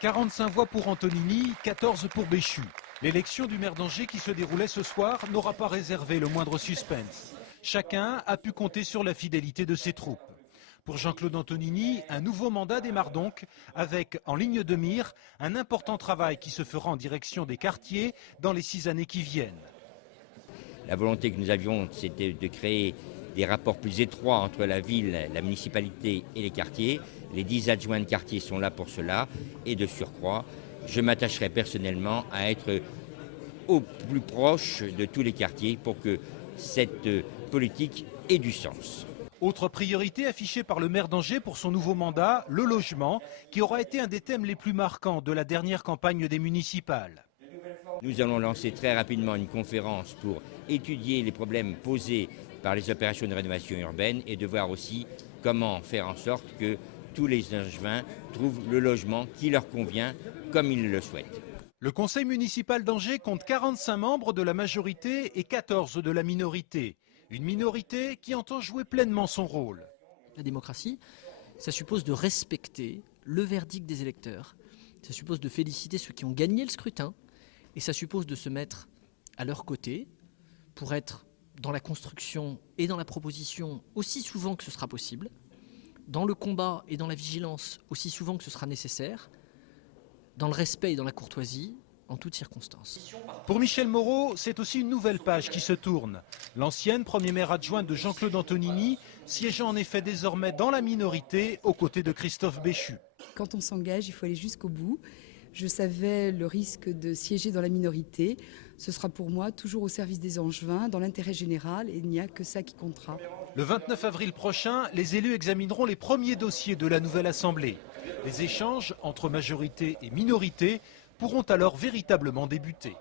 45 voix pour Antonini, 14 pour Béchu. L'élection du maire d'Angers qui se déroulait ce soir n'aura pas réservé le moindre suspense. Chacun a pu compter sur la fidélité de ses troupes. Pour Jean-Claude Antonini, un nouveau mandat démarre donc avec, en ligne de mire, un important travail qui se fera en direction des quartiers dans les 6 années qui viennent. La volonté que nous avions, c'était de créer des rapports plus étroits entre la ville, la municipalité et les quartiers. Les 10 adjoints de quartier sont là pour cela. Et de surcroît, je m'attacherai personnellement à être au plus proche de tous les quartiers pour que cette politique ait du sens. Autre priorité affichée par le maire d'Angers pour son nouveau mandat, le logement, qui aura été un des thèmes les plus marquants de la dernière campagne des municipales. Nous allons lancer très rapidement une conférence pour étudier les problèmes posés par les opérations de rénovation urbaine et de voir aussi comment faire en sorte que tous les Angevins trouvent le logement qui leur convient comme ils le souhaitent. Le conseil municipal d'Angers compte 45 membres de la majorité et 14 de la minorité. Une minorité qui entend jouer pleinement son rôle. La démocratie, ça suppose de respecter le verdict des électeurs. Ça suppose de féliciter ceux qui ont gagné le scrutin. Et ça suppose de se mettre à leur côté pour être dans la construction et dans la proposition aussi souvent que ce sera possible, dans le combat et dans la vigilance aussi souvent que ce sera nécessaire, dans le respect et dans la courtoisie, en toutes circonstances. Pour Michel Moreau, c'est aussi une nouvelle page qui se tourne. L'ancienne premier maire adjointe de Jean-Claude Antonini, siégeant en effet désormais dans la minorité aux côtés de Christophe Béchu. Quand on s'engage, il faut aller jusqu'au bout. Je savais le risque de siéger dans la minorité. Ce sera pour moi toujours au service des Angevins, dans l'intérêt général, et il n'y a que ça qui comptera. Le 29 avril prochain, les élus examineront les premiers dossiers de la nouvelle Assemblée. Les échanges entre majorité et minorité pourront alors véritablement débuter.